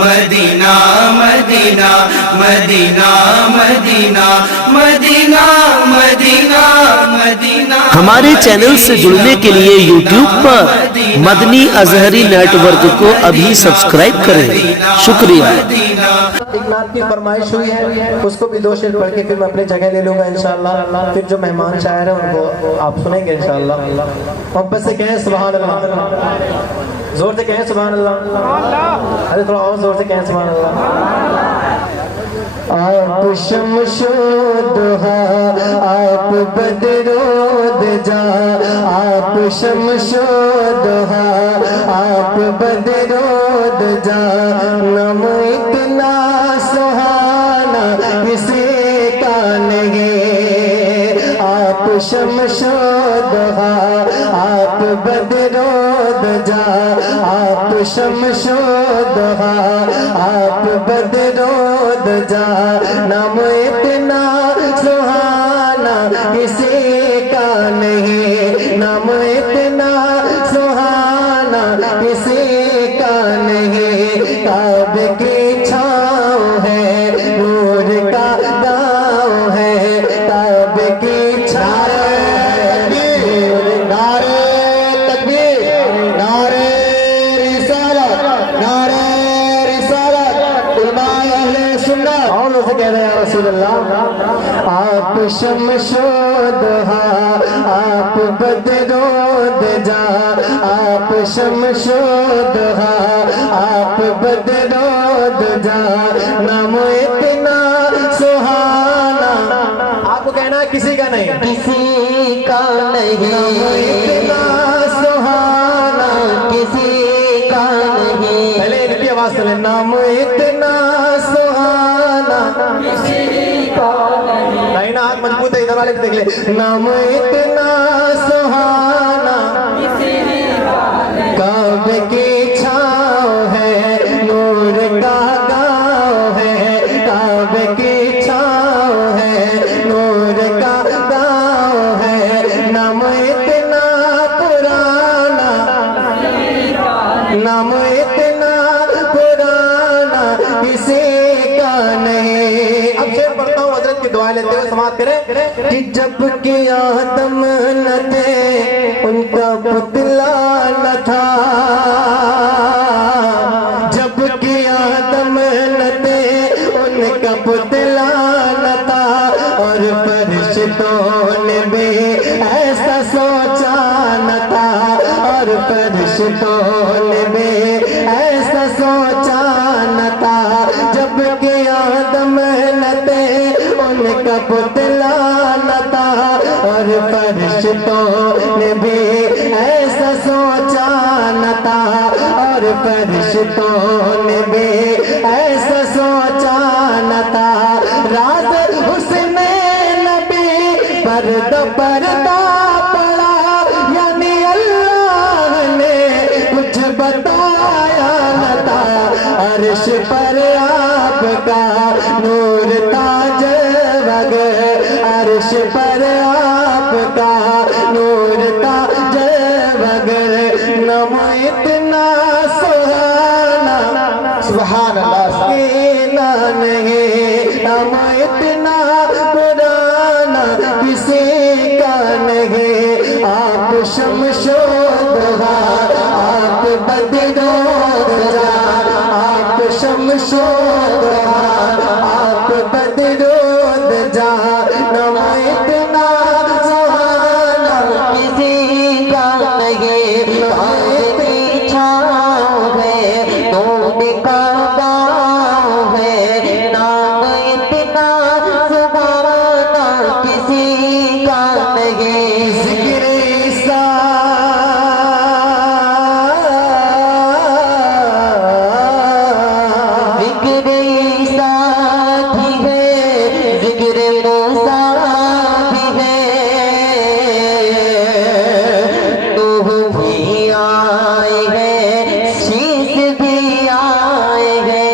Medina Medina Medina Medina Medina Medina Medina. हमारे channel से जुड़ने के लिए YouTube पर मदनी अजहरी नेटवर्क को अभी सब्सक्राइब करें। शुक्रिया। एक नात की फरमाइश हुई है, उसको भी 2 शेर पढ़ के फिर मैं अपनी जगह ले लूंगा इंशाअल्लाह। फिर जो मेहमान शायर है उनको आप सुनेंगे इंशाअल्लाह। मोहब्बत से कहें सुभान अल्लाह, जोर से कहें सुभान अल्लाह। अरे थोड़ा और जोर से कहें सुभान अल्लाह। आप शमशो दुहा आप बदरोद जा, आप शमशो दुहा आप बदरोद जा, नम इतना सुहाना किसी का नहीं। आप शमशो दुहा आप बदरोद जा, आप शमशो दुहा आप बदरोद जा, नाम इतना सुहाना किसी का नहीं। नाम इतना सुहाना किसी का नहीं। काबे की छाँव है, नूर का गाँव है, काबे की छाँव है। नारे तकबीर, नारे रिसालत, नारे रिसालत, उलमाए अहले सुन्नत। और उसे कह रहे हैं रसूल अल्लाह। आप शमशो दुहा आप बदरोद जा, आप शमशो दुहा आप बदरोद जा, नाम इतना सुहाना। आपको कहना है किसी का नहीं, किसी का नहीं। नाम इतना सुहाना किसी का नहीं। पहले इनकी आवाज सुने। नाम इतना सुहाना किसी का नहीं। ना हाथ मजबूत है, इधर वाले देख ले। नाम इतना सुहाना किसी का नहीं। काबे की छाँव है, नूर का गाँव है, काबे की छाँव है, नूर का गाँव है। नाम इतना पुराना, नाम इतना पुराना किसी का नहीं। अब शेर पढ़ता हूँ, हजरत की दुआ लेते हुए समाप्त करें कि जब कि आदम न थे उनका पुतला न था, जब कि आदम न थे उनका पुतला न था, और फरिश्तों ने भी ऐसा सोचा न था, और फरिश्तों ने भी ऐसा सोचा न था। जब कि आदम न थे उनका पुतला न था, और फरिश्तों ने भी ऐसा सोचा न था, और फरिश्तों ने भी ऐसा सोचा न था। राज हुस्न नबी पर्दा पर्दा पड़ा, यानी अल्लाह ने कुछ बताया न था। अर्श पर आपका नूर ताज वगे, अर्श पर आपका नूर ताज वगे, नम इतना सुहाना सुभान अल्लाह सीना नहीं। नम इतना पुराना किसी का नहीं। आप शमशो दुहा आप बदरोद जा, आप शमशो दुहा आप बदरोद जा, नम इतना सुहाना किसी का नहीं। काबे छाँव है, नूर का गाँव है, नाम इतना सुहाना किसी का नहीं। ज़िक्र ईसा आए हैं, शीश भी आए हैं।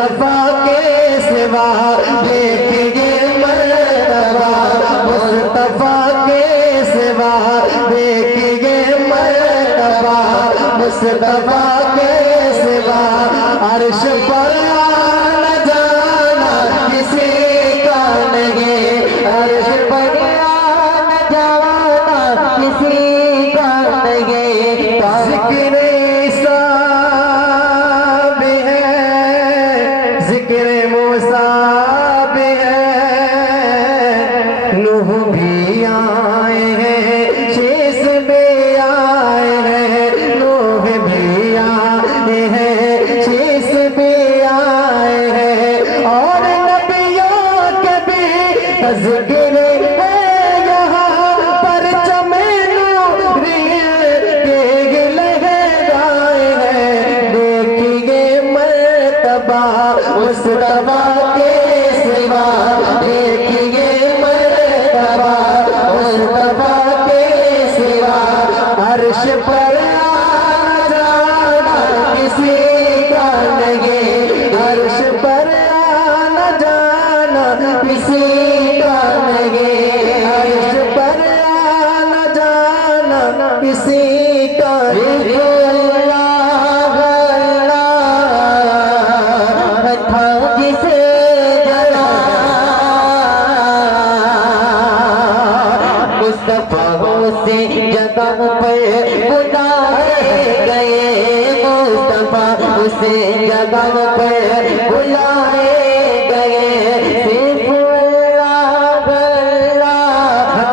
मुस्तफा के सिवा देखिए मरतबा, मुस्तफा के सिवा देखिए मरतबा, मुस्तफा के सिवा अर्श पर आना जाना किसी का नहीं, अर्श पर आना जाना किसी का नहीं। जिक्र ईसा भी है, जिक्र मूसा भी है, नूह भी आए हैं, शीश भी आए हैं, नूह भी आए हैं, शीश भी आए हैं, और नबियों के भी तज़किर है यहाँ पर, चमे नूरियत के लहराए हैं। देखिए मर्तबा मुस्तफा के सिवा, देखिए मर्तबा मुस्तफा के सिवा अर्श पर आना जाना किसी का नहीं, अर्श पर आना जाना किसी का नहीं, अर्श पर आना जाना किसी का नहीं। अल्लाह अल्लाह था जिसे जला मुस्तफा से जगह पर बुलाए गए, मुस्तफा उसे जगह पर बुलाए गए। सिर्फ अल्लाह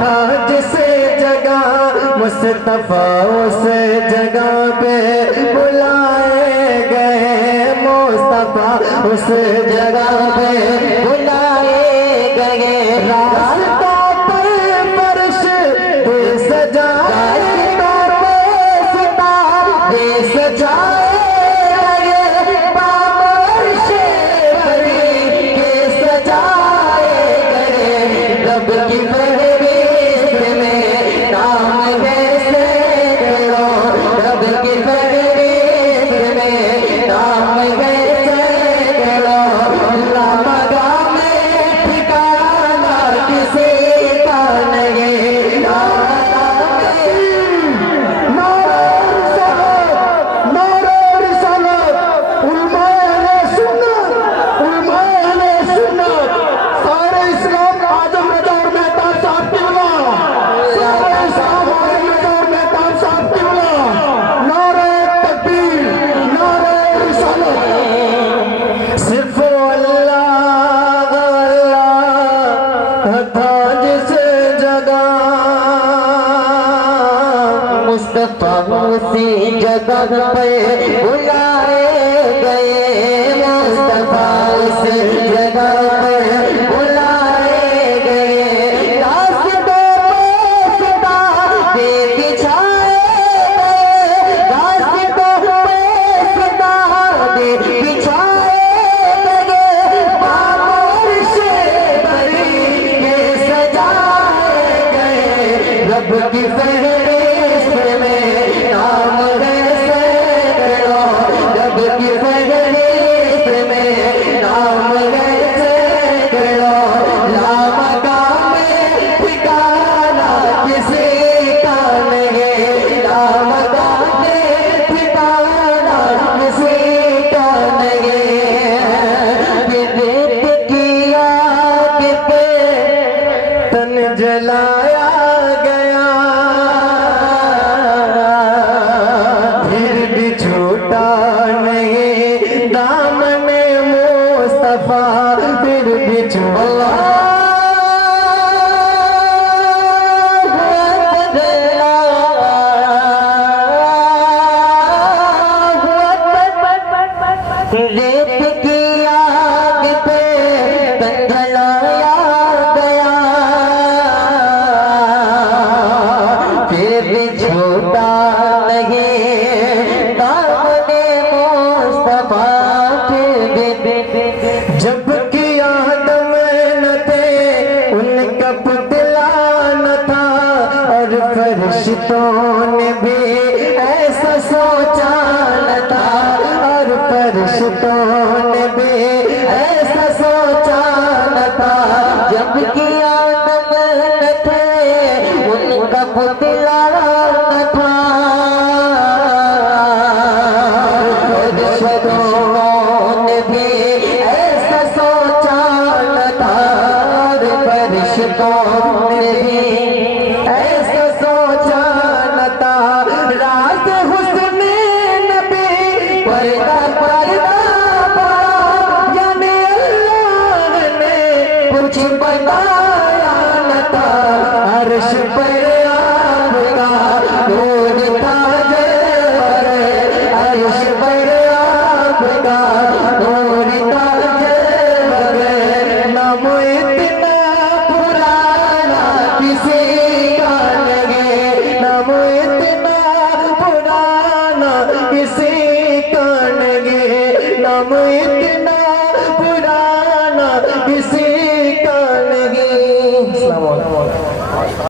था जिस जगह मुस्तफा उस जगह पे बुलाए गए, मुस्तफा उस जगह पे बुलाए गए। रास्ता पर फर्श दे सजाए, दे सजाए बाबर्श बरी के सजाए गए। रब की फहरिस्त में नाम है सैकड़ों, रब की फहरिस्त में नाम है सैकड़ों, लामकाम ठिकाना किसी का नहीं। सिर्फ अल्लाह अल्लाह था जिस जगह मुस्तफा उसी जगह पे बुलाए गए, मुस्तफा उस जगह पे बुलाए गए। रास्तों पे सितारे बिछाए गए, रास्तों पे सितारे बिछाए गए, बाबर्श बरी के सजाए गए। रब की फहरिस्त में नाम है सैकड़ों, रब की फहरिस्त में नाम है सैकड़ों, लामकाम ठिकाना किसी का नहीं, लामकाम ठिकाना किसी का नहीं। विदित की आग पे तन जलाया गया, फिर भी छूटा नहीं दामने मुस्तफा, फिर भी छूटा रेत की आग पे तन जलाया गया, फिर भी छूटा नहीं दामने मुस्तफा, फिर भी। जब कि आदम न थे उनका पुतला न था, और फरिश्तों